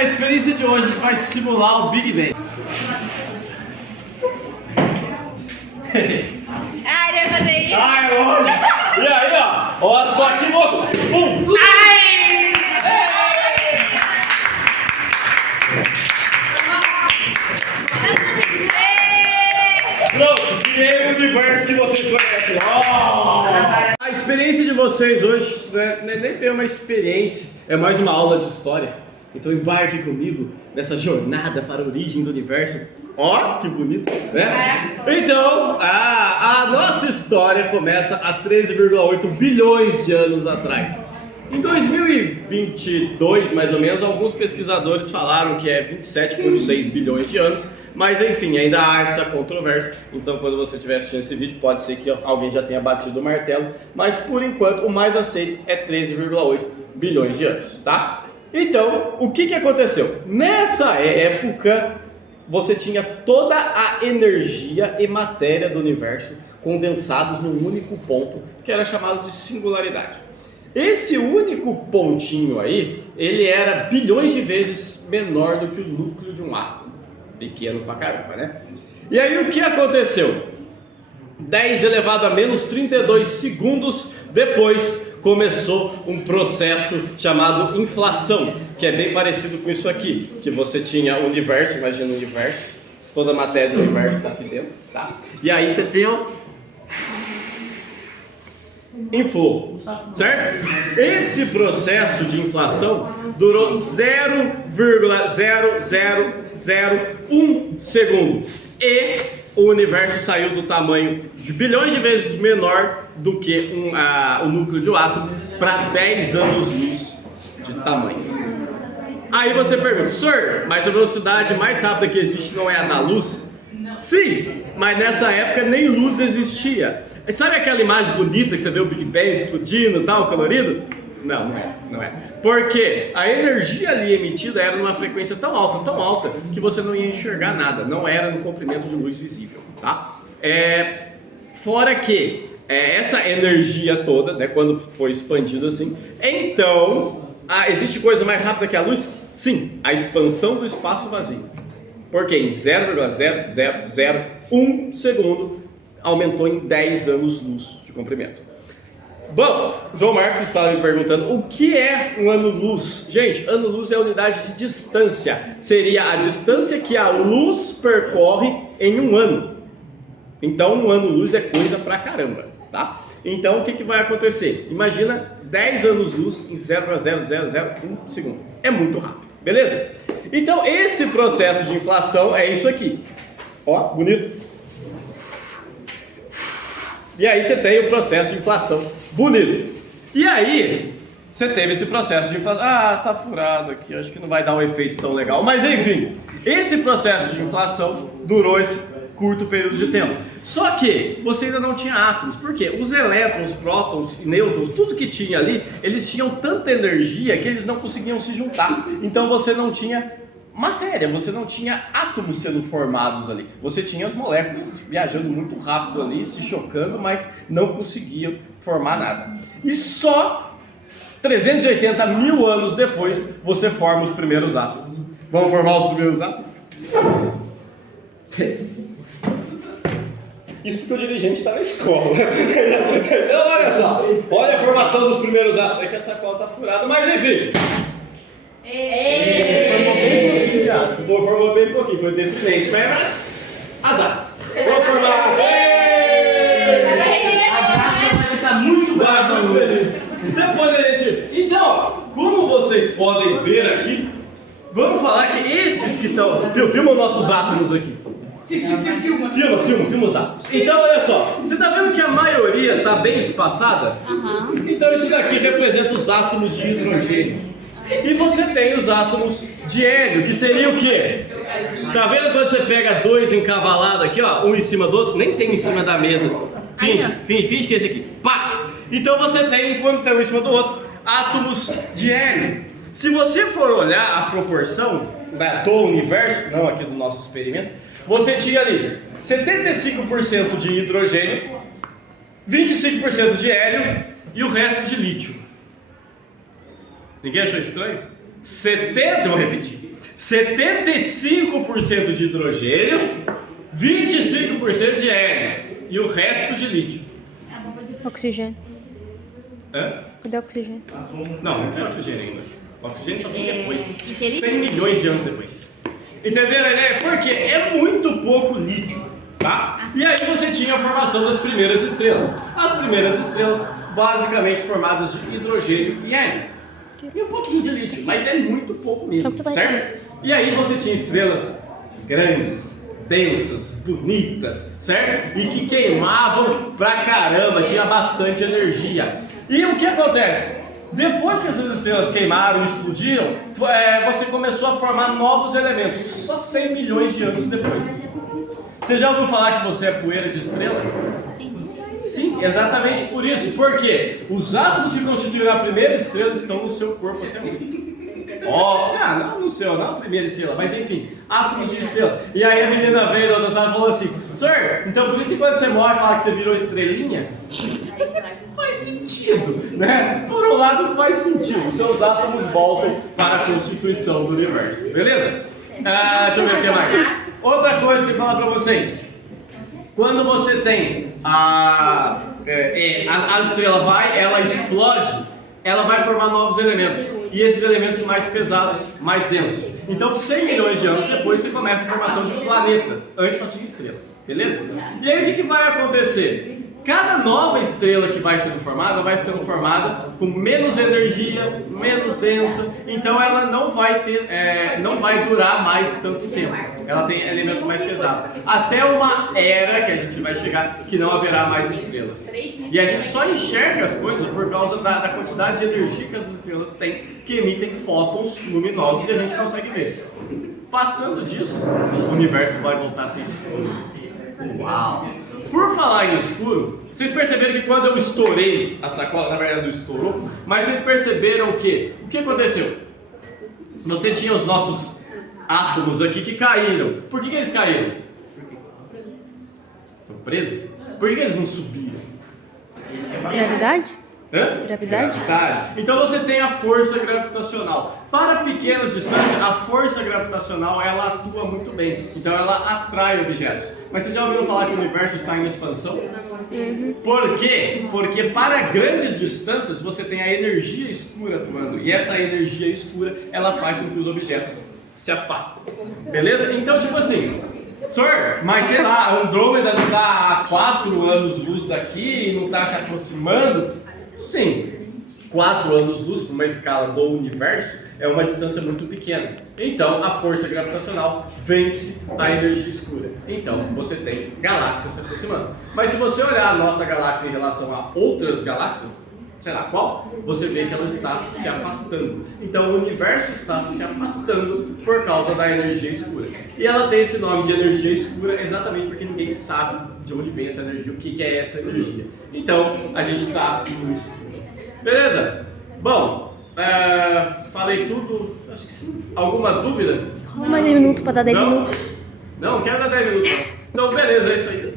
na experiência de hoje a gente vai simular o Big Bang. Ah, ele vai fazer isso? Ah, é lógico! E aí, ó, olha só que louco! Pum! Ai! Pronto, criei o universo que vocês conhecem. Oh! A experiência de vocês hoje não é nem bem uma experiência, é mais uma aula de história. Então embarque comigo nessa jornada para a origem do universo. Ó, que bonito, né? Então, a nossa história começa há 13,8 bilhões de anos atrás. Em 2022, mais ou menos, alguns pesquisadores falaram que é 27,6 bilhões de anos, mas enfim, ainda há essa controvérsia. Então, quando você estiver assistindo esse vídeo, pode ser que alguém já tenha batido o martelo, mas por enquanto o mais aceito é 13,8 bilhões de anos, tá? Então, o que aconteceu? Nessa época, você tinha toda a energia e matéria do universo condensados num único ponto, que era chamado de singularidade. Esse único pontinho aí, ele era bilhões de vezes menor do que o núcleo de um átomo. Pequeno pra caramba, né? E aí o que aconteceu? 10 elevado a menos 32 segundos depois começou um processo chamado inflação, que é bem parecido com isso aqui, que você tinha o universo, imagina o universo, toda a matéria do universo está aqui dentro, tá? E aí você tinha inflou, certo? Esse processo de inflação durou 0,0001 segundo e o universo saiu do tamanho de bilhões de vezes menor do que o núcleo de um átomo para 10 anos-luz de tamanho. Aí você pergunta, senhor, mas a velocidade mais rápida que existe não é a da luz? Sim, mas nessa época nem luz existia. Sabe aquela imagem bonita que você vê o Big Bang explodindo e tal, colorido? Não é. Porque a energia ali emitida era numa frequência tão alta, que você não ia enxergar nada. Não era no comprimento de luz visível, tá? Fora que essa energia toda, né, quando foi expandido assim, então, existe coisa mais rápida que a luz? Sim, a expansão do espaço vazio. Porque em 0,0001 segundo aumentou em 10 anos-luz de comprimento. Bom, João Marcos estava me perguntando o que é um ano-luz. Gente, ano-luz é a unidade de distância. Seria a distância que a luz percorre em um ano. Então, um ano-luz é coisa pra caramba, tá? Então, o que vai acontecer? Imagina 10 anos-luz em 0,0001 segundo. É muito rápido, beleza? Então, esse processo de inflação é isso aqui. Ó, bonito. E aí você tem o processo de inflação bonito. E aí, você teve esse processo de inflação. Ah, tá furado aqui, acho que não vai dar um efeito tão legal. Mas enfim, esse processo de inflação durou esse curto período de tempo. Só que você ainda não tinha átomos. Por quê? Os elétrons, prótons e nêutrons, tudo que tinha ali, eles tinham tanta energia que eles não conseguiam se juntar. Então você não tinha matéria, você não tinha átomos sendo formados ali. Você tinha as moléculas viajando muito rápido ali, se chocando, mas não conseguiam formar nada. E só 380 mil anos depois você forma os primeiros átomos. Vamos formar os primeiros átomos? Isso porque o dirigente está na escola. Então, olha só, olha a formação dos primeiros átomos. É que essa cola está furada, mas enfim. Formou bem pouquinho, foi deprimente, mas azar. Vou formar. Tá muito bravo. Depois a gente. Então, como vocês podem ver aqui, vamos falar que esses que estão. Filma os nossos átomos aqui. Filma os átomos. Então, olha só, você tá vendo que a maioria está bem espaçada? Então, isso daqui representa os átomos de hidrogênio. E você tem os átomos de hélio, que seria o quê? Tá vendo quando você pega dois encavalados aqui, ó, um em cima do outro? Nem tem em cima da mesa. Finge que é esse aqui. Pá! Então você tem, enquanto tem um em cima do outro, átomos de hélio. Se você for olhar a proporção do universo, não aqui do nosso experimento, você tinha ali 75% de hidrogênio, 25% de hélio e o resto de lítio. Ninguém achou estranho? Vou repetir. 75% de hidrogênio, 25% de hélio e o resto de lítio. Oxigênio. Hã? Cadê o oxigênio? Não tem oxigênio ainda. O oxigênio só vem depois. e que 100 milhões de anos depois. Entenderam a ideia? Porque é muito pouco lítio, tá? E aí você tinha a formação das primeiras estrelas. As primeiras estrelas basicamente formadas de hidrogênio e hélio. E um pouquinho de lítio, mas é muito pouco mesmo, certo? E aí você tinha estrelas grandes, densas, bonitas, certo? E que queimavam pra caramba, tinha bastante energia. E o que acontece? Depois que essas estrelas queimaram e explodiram, você começou a formar novos elementos, isso só 100 milhões de anos depois. Você já ouviu falar que você é poeira de estrela? Sim, exatamente por isso. Porque os átomos que constituíram a primeira estrela estão no seu corpo até hoje. Não no seu, não a primeira estrela, mas enfim, átomos de estrela. E aí a menina veio da outra sala e falou assim: Sir, então por isso que quando você morre fala que você virou estrelinha? Faz sentido, né? Por um lado faz sentido, seus átomos voltam para a constituição do universo, beleza? Deixa eu ver o que mais. Outra coisa que eu falar para vocês: quando você tem a estrela ela explode, ela vai formar novos elementos, e esses elementos mais pesados, mais densos. Então 100 milhões de anos depois você começa a formação de planetas, antes só tinha estrela, beleza? E aí o que vai acontecer? Cada nova estrela que vai sendo formada com menos energia, menos densa, então ela não vai durar mais tanto tempo. Ela tem elementos mais pesados. Até uma era que a gente vai chegar que não haverá mais estrelas. E a gente só enxerga as coisas por causa da quantidade de energia que as estrelas têm, que emitem fótons luminosos e a gente consegue ver. Passando disso, o universo vai voltar a ser escuro. Uau! Por falar em escuro, vocês perceberam que quando eu estourei a sacola, na verdade não estourou, mas vocês perceberam o quê? O que aconteceu? Você tinha os nossos átomos aqui que caíram. Por que eles caíram? Estão presos? Por que eles não subiram? Gravidade? Hã? Gravidade? Então você tem a força gravitacional. Para pequenas distâncias, a força gravitacional ela atua muito bem. Então ela atrai objetos. Mas vocês já ouviram falar que o universo está em expansão? Por quê? Porque para grandes distâncias você tem a energia escura atuando. E essa energia escura ela faz com que os objetos se afastem. Beleza? Então tipo assim, Sir, mas sei lá, Andrômeda não está a 4 anos-luz daqui e não está se aproximando? Sim, 4 anos-luz para uma escala do universo é uma distância muito pequena. Então a força gravitacional vence a energia escura. Então você tem galáxias se aproximando. Mas se você olhar a nossa galáxia em relação a outras galáxias, sei lá qual, você vê que ela está se afastando. Então o universo está se afastando por causa da energia escura. E ela tem esse nome de energia escura exatamente porque ninguém sabe de onde vem essa energia, o que é essa energia. Então a gente está no escuro. Beleza? Bom, falei tudo, acho que sim. Alguma dúvida? Mais 10 minutos para dar 10 minutos. Não, quero dar 10 minutos. Então beleza, é isso aí.